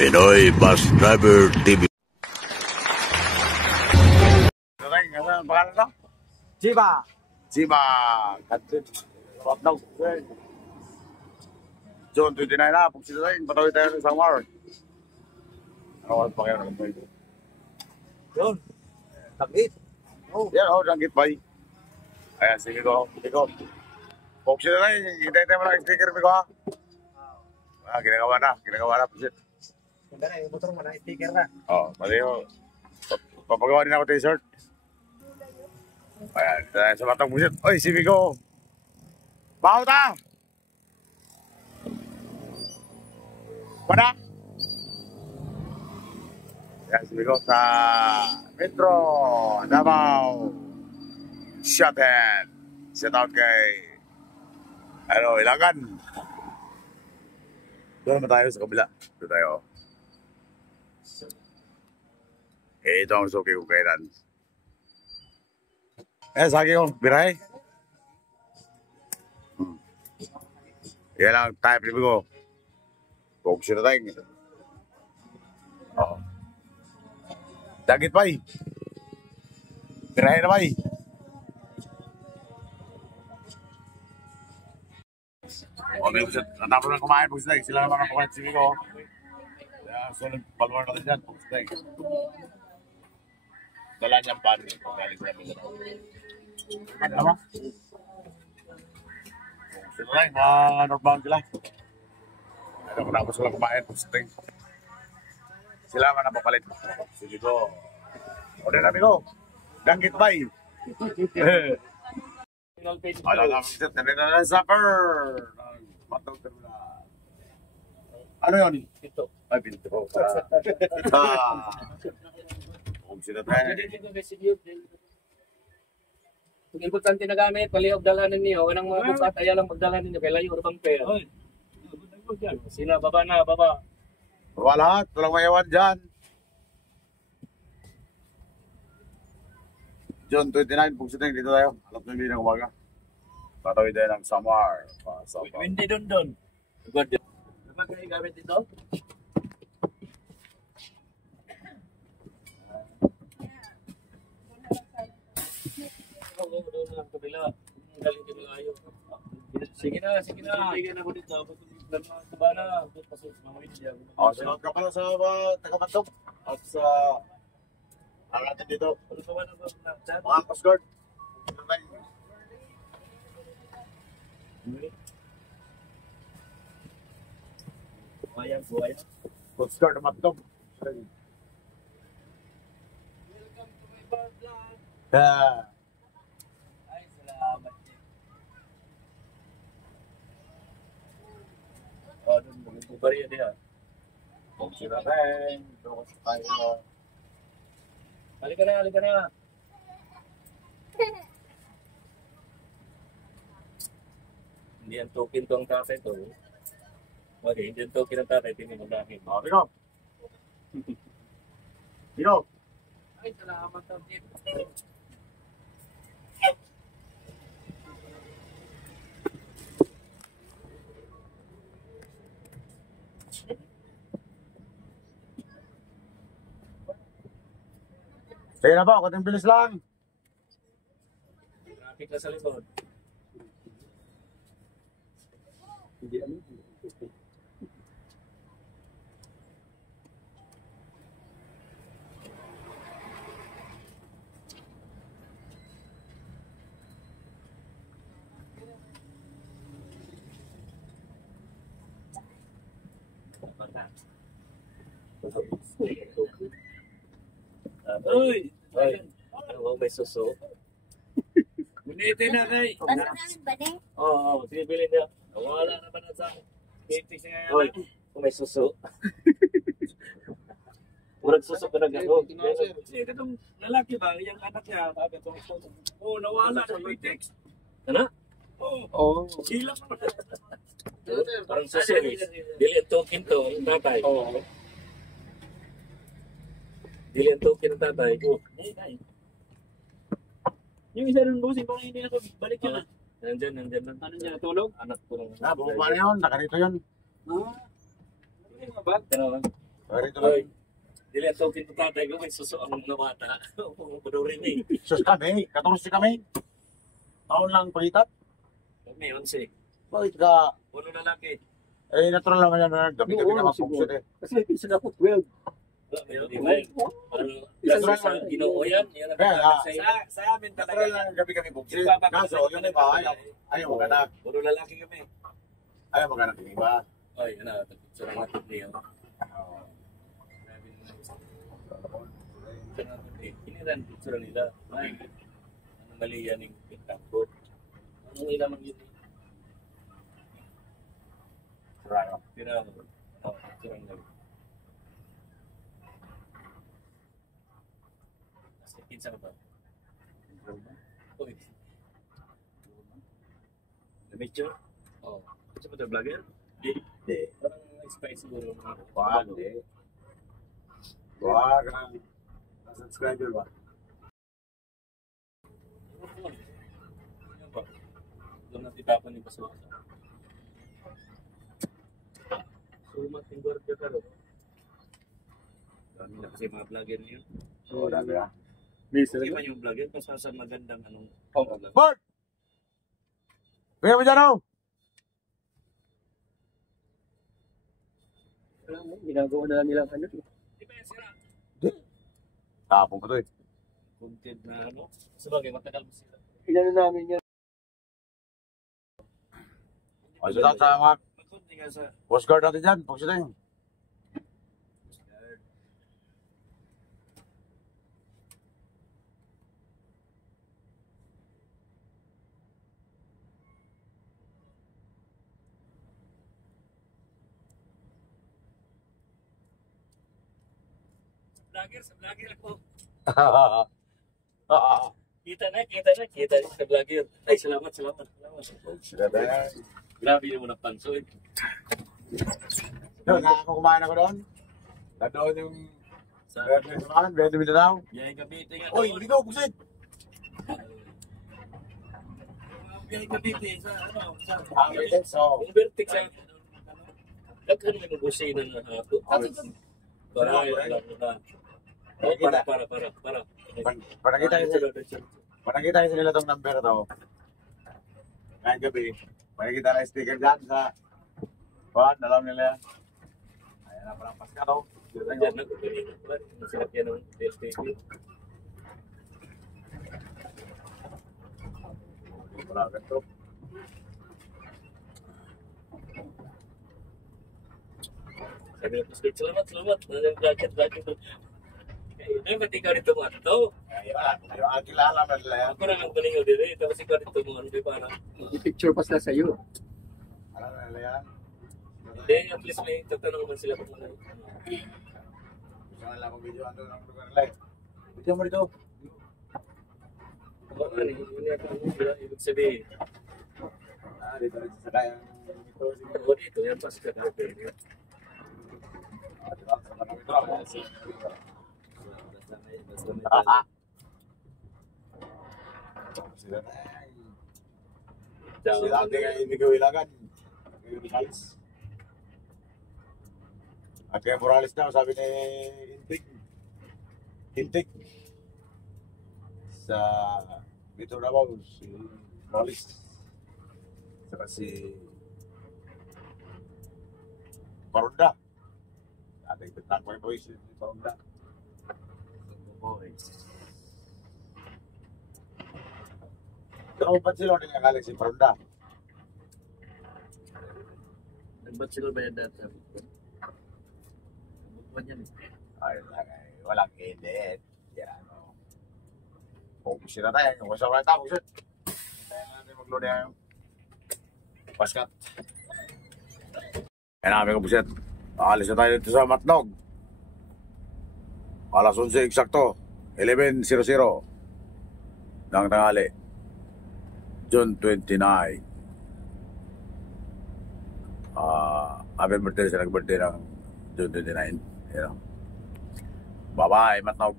Pinoy Bus Driver TV. Ano pangalan na? Jiba. Jiba. Katrin. Daw. June 29 na. Pag sila rin, patawid tayo ng Samar. Ano oras pa kayo na ito? Yun. Tag-8. Oh. Yan, Danggit Bay. Ayan, sige ko. Pag sila rin, hintay-hintay mo lang yung sticker ko ha. Ginagawa na. Pusit. Ganda na, yung motor mo na, sticker na. Oo, pati yung papagawa din ako t-shirt. Ayan, sa batang pusit. Oy, sige ko. Baho ta! Pada? Ayan, sige ko sa Metro, Davao. Shout out kay Ilagan. Doon naman tayo sa kabila. Doon tayo. Ito ang suki ko kay Ran. Saki ko, birahe. Yan lang, type rin ko. Focus na tayo. Oo. Dagit pa eh. Birahe na ba eh. May usap, natapos lang kumain po sila. Sila naman ang pakalit sila ko. So, nagpaluan natin dyan po sila. Dala niyang pan. Galing sila po sila. Ano mo? Sila lang, mga northbound sila. Ano ko tapos lang kumain po sila. Sila naman ang papalit. Sige ko. O din namin ko. Danggit bay. Alam namin siya. Tinignan na supper. Matog terminal. Ano yun? Pinto. Ay, pinto. Kung sila tayo. Kung importante na gamit, palihog dalanin niyo. Anong mga bukat, ayaw lang magdala ninyo. Kaya layo bang pera. Sina, baba na, baba. Baba lahat. Walang mayawan dyan. June 29, pugsiteng dito tayo. Alam na hindi ng umaga. Tatawid tayo ng Samar. Windy doon. Good. Ano kayo gamit dito? Sige na. Sige na ako dito. Baba na. Salamat ka pala sa taga-Matog. At sa ang natin dito. Mga Coast Guard. Buhay. Coast Guard na Matog. Welcome to my vlog. Ay, salamat. Doon mo bariya diha. Kung sila rin. Doon tayo. Halika na. Hindi ang token to ang tatay to. Okay, hindi ang token ang tatay. Tingin mo namin. Dino. Ay, salamat ang tip. Sige na po, kunting bilis lang. Traffic na sa likod. Hindi ano? Uy! Ano may suso? Bunitin na kay. Ano namin ba ne? Oo, sige bilhin niya. Wala naman na sa kitis nga yan. Kung may suso. Murag suso ka na gano'n. Sige, katong lalaki ba? Yung anak niya. Oo, nawala sa may text. Ano? Oo. Hilang naman. Parang suso eh. Dili ang token to, yung tatay. Oo. Dili ang token ng tatay. Yung isa rin busing, kung hindi na balik yun. Nandyan. Ano niya, natulog? Anak ko lang. Bumaba na yun, nakarito yun. Yung mga bag? Rito Ay, lang. dili ato kitutatay ko may suso ang mga bata. Padurin eh. Sus kami, 14 kami. Taon lang pagitat. Kami, 11. Bakit ka? Uno lalaki. Eh, natural naman yan na gabi-gabi na mag-function eh. Kasi pinsan ako 12. Wala, meron iba eh. Ano, sa Ginoo yan. Yan ang Kaya, pinatag sa iyo. Sa amin talaga. Natural lang gabi-gabi function. Kaso, yung iba, ayaw magana. Puro lalaki kami. Ayaw magana yung iba. Ay, ano, sa mga niya. Iniran picture nila. Ay, ano mali yan yung pintakbo. Anong ilaman yun? Sarado. Tira mo. Oh, picture nila. Kasi kinsa ba? Uy. Na-picture? Oh. Kasi ba ito vlogger? Hindi. Parang spice siguro. Wag, hindi. Wag, subscriber ba? Yan ba? Doon natin tapan yung pasukan. Sumat yung gwardiya ka rin. Dami na kasi mga vlogger niyo. Oo, dami na. Hindi man yung vlogger, basta sa magandang anong... Bart! Kaya mo dyan, oh! Ginagawa na lang nilang ano. Di ba yan sila? Tapong ko to eh. Content na ano. Sabagay, matagal mo sila. Inano namin yan. O, so sa mga Magkunti nga sa... Coast Guard natin dyan, pagsiting. Sa vlogger ako. Ah, Kita na sa vlogger. Ay, salamat. sila ba? Grabe naman ang panso eh. Doon, kumain ako doon. Doon yung Sa... Red Restaurant, Red Mindanao. Biyay Cavite nga. Uy, hindi ko, pusit! Biyay Cavite sa ano? Sa... So, Yung vertex sa... Daghan mo yung busina na hato. Para. Oh, para. Panakita kasi nila tong number to. Ngayon gabi, panakita na yung sticker dyan sa... alam nila yan. Ayan na palang paska to. Diyan na, kukunin ko. Masarap yan ng PSTV. Wala ka to. Sabi na po, salamat. Vlogger. Ay, ba't ikaw rito mo ato? Yung kilala na nila yan. Ako na ang palingaw dito. Tapos ikaw rito mo ano, di ba na? I-picture pa sila sa'yo. Alam na nila yan. Hindi, at least may tatanong man sila kung ano. Gusto nila mag-video ano ng lugar nila eh. Video mo dito. Ano, yun yata ang ibig sabihin. Dito rin sa kaya ito. O dito, yan pa sa kanape. Diba? Sa mga ito. Sila na yan. Sila ang inigaw ilagan. Ngayon ni Halis. At kaya Morales na, sabi ni Hintik. Sa Metro Davao, si Morales. Saka si Paronda. Ating pitang ko yung boys, si Paronda. Pero ba't sila ulit nakalik si Paronda? Ba't sila ba yan dati? Ba't yan? Ay, walang edit. Yan, o. Focus na tayo. Kung gusto ko lang tapos yun. Tayo natin mag-load yung basket. Yan namin ko buset. Alis na tayo dito sa Matnog. Alas 11 eksakto. 11:00 ng tanghali. June 29. Happy birthday sa nag-birthday ng June 29. You know. Bye-bye, Matnog.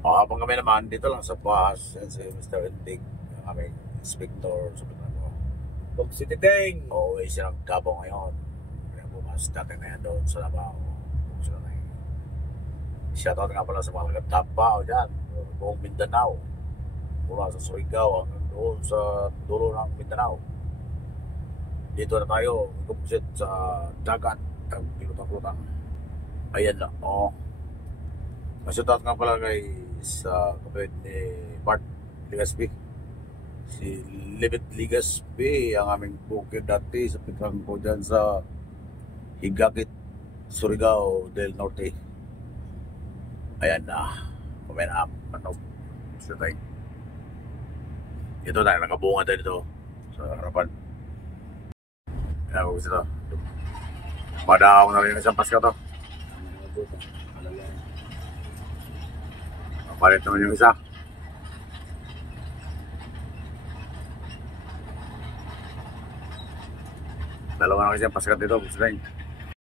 Habang kami naman dito lang sa bus, yan si Mr. Indig, ang aming inspector sa Pitrano. Pag City Deng. Uuwi siya ng Davao ngayon. Kaya bukas dati na yan doon sa Davao. Sila na yun. Shoutout nga pala sa mga taga-Davao dyan, buong Mindanao. Mula sa Surigao hanggang doon sa dulo ng Mindanao. Dito na tayo, kumpusit sa dagat, ang pilutang-pilutang. Ayan na, oh. Shoutout nga pala kay sa kapatid ni Bart Ligaspi. Si Libet Ligaspi, ang aming bukid dati sa Pitrang po dyan sa Higakit, Surigao del Norte. Ayan na, comment up, ano, sa tayo. Ito tayo, nakabunga tayo dito sa harapan. Ayan ko gusto. Padaaw na rin isang Pasko to. Palit naman yung isa. Dalawa na kasi ang Pasko dito, gusto rin.